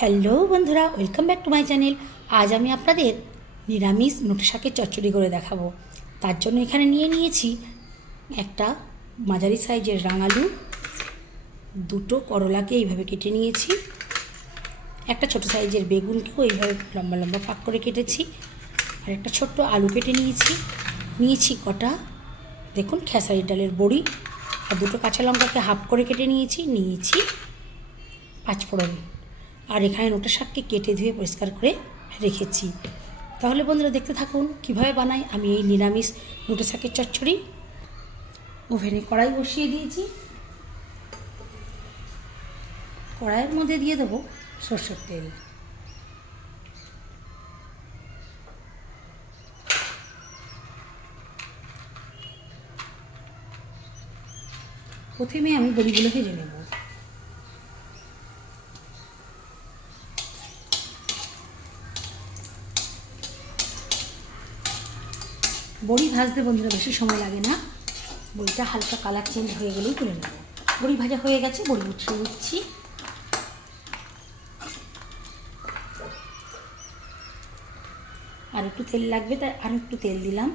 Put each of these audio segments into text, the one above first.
Hello বন্ধুরা, welcome back to my channel. আজ আমি আপনাদের নিরামিষ নোটে শাকের চচ্চড়ি করে দেখাবো। তার জন্য এখানে নিয়েছি একটা মাঝারি সাইজের রাঙালু, দুটো করলাকে এইভাবে কেটে নিয়েছি, একটা ছোট সাইজের বেগুনকেও এইভাবে লম্বা লম্বা ফাঁক করে কেটেছি, আর একটা ছোট্ট আলু কেটে নিয়েছি কটা দেখুন খেসারি ডালের বড়ি, আর দুটো কাঁচা লঙ্কাকে হাফ করে কেটে নিয়েছি পাঁচফোড়ন, আর এখানে নোটে শাককে কেটে ধুয়ে পরিষ্কার করে রেখেছি। তাহলে বন্ধুরা দেখতে থাকুন কীভাবে বানাই আমি এই নিরামিষ নোটে শাকের চচ্চড়ি। ওভেনে কড়াই বসিয়ে দিয়েছি, কড়াইয়ের মধ্যে দিয়ে দেবো সরষের তেল। প্রথমে আমি বড়িগুলো ভেজে নেব। বড়ি ভাজতে বন্ধুরা বেশি সময় লাগে না, বড়িটা হালকা কালার চেঞ্জ হয়ে গেলেই তুলে নেব। বড়ি ভাজা হয়ে গেছে, বড়ি উঠিয়ে দিচ্ছি। আর একটু তেল লাগবে, তাই আর একটু তেল দিলাম।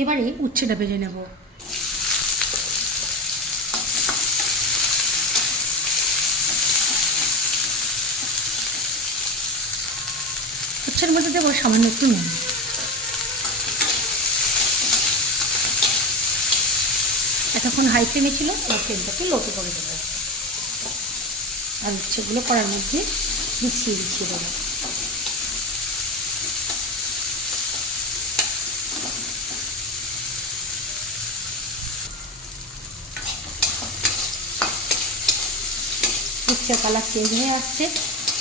এবারে উচ্ছেটা ভেজে নেব। উচ্ছের মধ্যে দেবো সামান্য একটু নুন। এতক্ষণ হাই ফ্লেমে ছিল, এবার ফ্লেমটাকে লোতে করে দেবো, আর উচ্ছেগুলো কড়ার মধ্যে বিছিয়ে দেবো। উচ্ছের কালার চেঞ্জ হয়ে আসছে,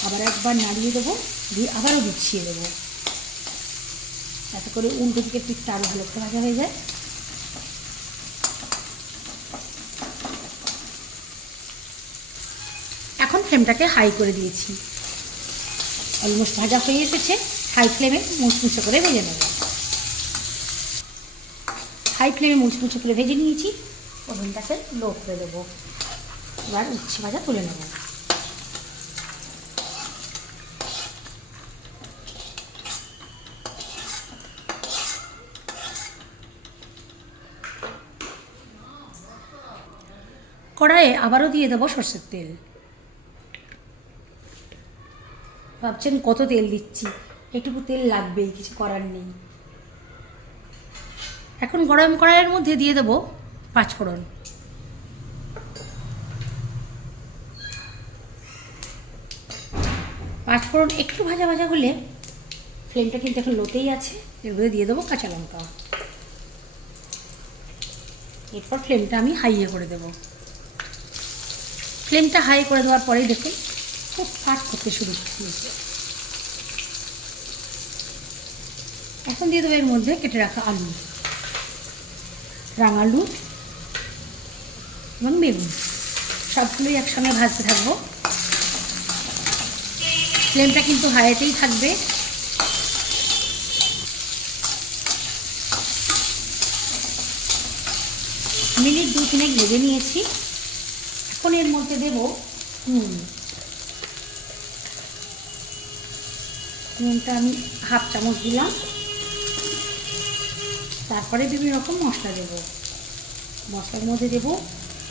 আবার একবার নাড়িয়ে দেবো, দিয়ে আবারও বিছিয়ে দেবো, এত করে উল্টো দিকে পিঠটা আরও ভালো করে ভাজা হয়ে যায়। এখন ফ্লেমটাকে হাই করে দিয়েছি, অলমোস্ট ভাজা হয়ে এসেছে। হাই ফ্লেমে মুচমুচে করে ভেজে নেব। হাই ফ্লেমে মুচমুচে করে ভেজে নিয়েছি, ওভেনটাকে লো করে দেবো। এবার উচ্ছে ভাজা তুলে নেব। কড়াইয়ে আবারও দিয়ে দেবো সরষের তেল। ভাবছেন কত তেল দিচ্ছি, এটুকু তেল লাগবেই, কিছু করার নেই। এখন গরম কড়াইয়ের মধ্যে দিয়ে দেবো পাঁচফোড়ন। পাঁচফোড়ন একটু ভাজা ভাজা হলে, ফ্লেমটা কিন্তু এখন লোতেই আছে, এর মধ্যে দিয়ে দেবো কাঁচা লঙ্কা। এরপর ফ্লেমটা আমি হাইয়ে করে দেবো। ফ্লেমটা হাই করে দেওয়ার পরেই দেখুন খুব ফাট করতে শুরু করেছে। এখন দিয়ে দেবো এর মধ্যে কেটে রাখা আলু, রাঙালু এবং বেগুন, সবগুলোই একসঙ্গে ভাজতে থাকবো। ফ্লেমটা কিন্তু হাইতেই থাকবে। মিনিট 2-3 ভেজে নিয়েছি। এখন এর মধ্যে দেবো নুন। নুনটা আমি হাফ চামচ দিলাম। তারপরে বিভিন্ন রকম মশলা দেব। মশলার মধ্যে দেবো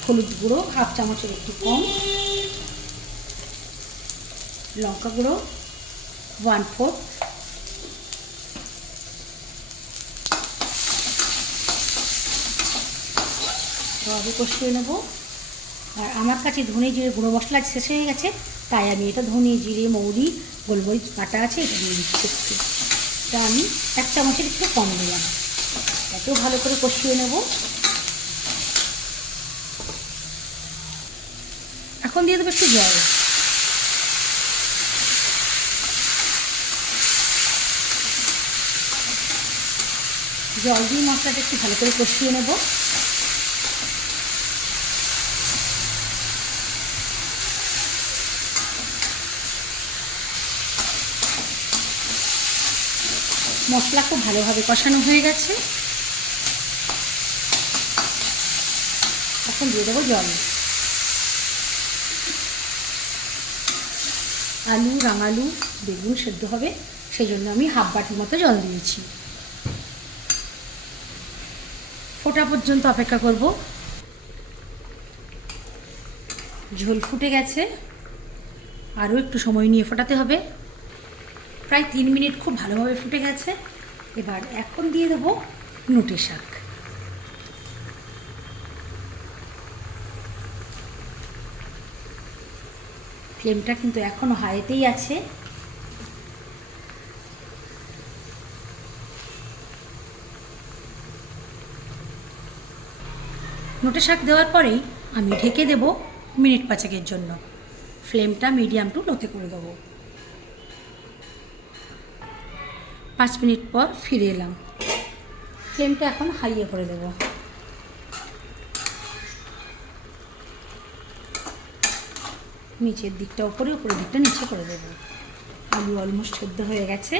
হলুদ গুঁড়ো হাফ চামচের একটু কম, লঙ্কা গুঁড়ো 1/4, ভাবে কষিয়ে নেব। আর আমার কাছে ধনে জিরে গুঁড়ো মশলা শেষ হয়ে গেছে, তাই আমি এটা ধনে জিরে মৌরি গোলমরিচ বাটা আছে, এটা দিয়ে দিচ্ছি একটু। এটা আমি 1 চামচের একটু কম দিলাম। এটাও ভালো করে কষিয়ে নেব। এখন দিয়ে দেবো একটু জল। জল দিয়ে মশলাটা একটু ভালো করে কষিয়ে নেব। মশলা খুব ভালোভাবে কষানো হয়ে গেছে। এখন দিয়ে দেবো জল। আলু, রাঙালু, বেগুন সেদ্ধ হবে, সেই জন্য আমি হাফ বাটির মতো জল দিয়েছি। ফোটা পর্যন্ত অপেক্ষা করব। ঝোল ফুটে গেছে, আরও একটু সময় নিয়ে ফোটাতে হবে। প্রায় 3 মিনিট খুব ভালোভাবে ফুটে গেছে। এবার এখন দিয়ে দেবো নোটে শাক। ফ্লেমটা কিন্তু এখনও হাইতেই আছে। নোটে শাক দেওয়ার পরেই আমি ঢেকে দেব মিনিট 5 জন্য। ফ্লেমটা মিডিয়াম টু লোতে করে দেবো। 5 মিনিট পর ফিরে এলাম। ফ্লেমটা এখন হাইয়ে করে দেবো। নিচের দিকটা উপরে, উপরের দিকটা নিচে করে দেবো। আলু অলমোস্ট সেদ্ধ হয়ে গেছে।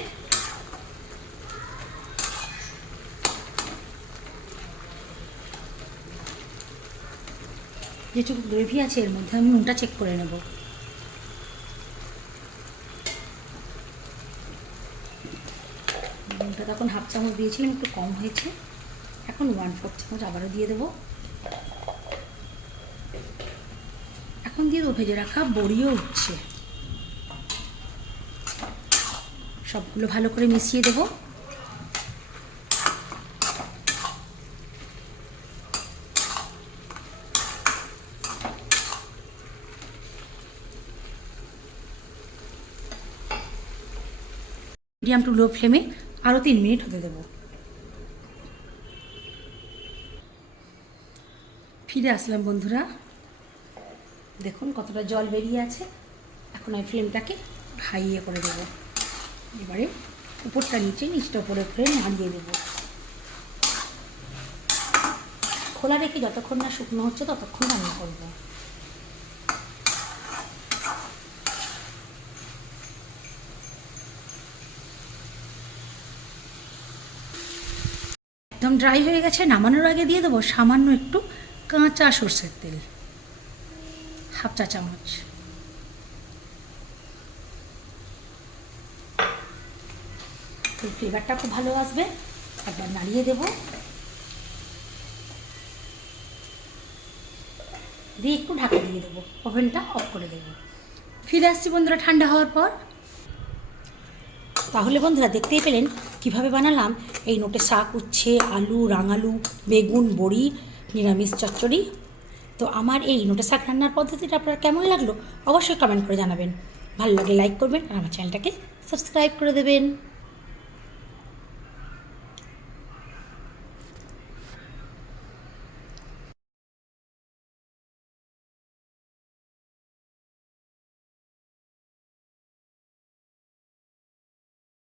যেটুকু গ্রেভি আছে এর মধ্যে আমি নুনটা চেক করে নেব। নুনটা তখন হাফ চামচ দিয়েছিলাম, একটু কম হয়েছে, এখন 1/4 চামচ আবারও দিয়ে দেবো। এখন দিয়ে দেবো ভেজে রাখা বড়িও উঠছে। সবগুলো ভালো করে মিশিয়ে দেবো। মিডিয়াম টু লো ফ্লেমে আরও 3 মিনিট হতে দেবো। ফিরে আসলাম বন্ধুরা, দেখুন কতটা জল বেরিয়ে আছে। এখন আমি ফ্লেমটাকে হাইয়ে করে দেবো। এবারে উপরটা নিচে, নিচটা উপরে করে নাড়িয়ে দেবো। খোলা রেখে যতক্ষণ না শুকনো হচ্ছে ততক্ষণ রান্না করবো। একদম ড্রাই হয়ে গেছে। নামানোর আগে দিয়ে দেবো সামান্য একটু কাঁচা সর্ষের তেল, হাফ চা চামচ। এই ফ্লেভারটা খুব ভালো আসবে। একবার নাড়িয়ে দেবো, দিয়ে একটু ঢাকা দিয়ে দেবো, ওভেনটা অফ করে দেবো। ফিরে আসছি বন্ধুরা ঠান্ডা হওয়ার পর। তাহলে বন্ধুরা দেখতেই পেলেন কিভাবে বানালাম এই নোটে শাক, উচ্ছে, আলু, রাঙালু, বেগুন, বড়ি, নিরামিষ চচ্চড়ি। তো আমার এই নোটে শাক রান্নার পদ্ধতিটা আপনার কেমন লাগলো অবশ্যই কমেন্ট করে জানাবেন। ভালো লাগলে লাইক করবেন আর আমার চ্যানেলটাকে সাবস্ক্রাইব করে দেবেন।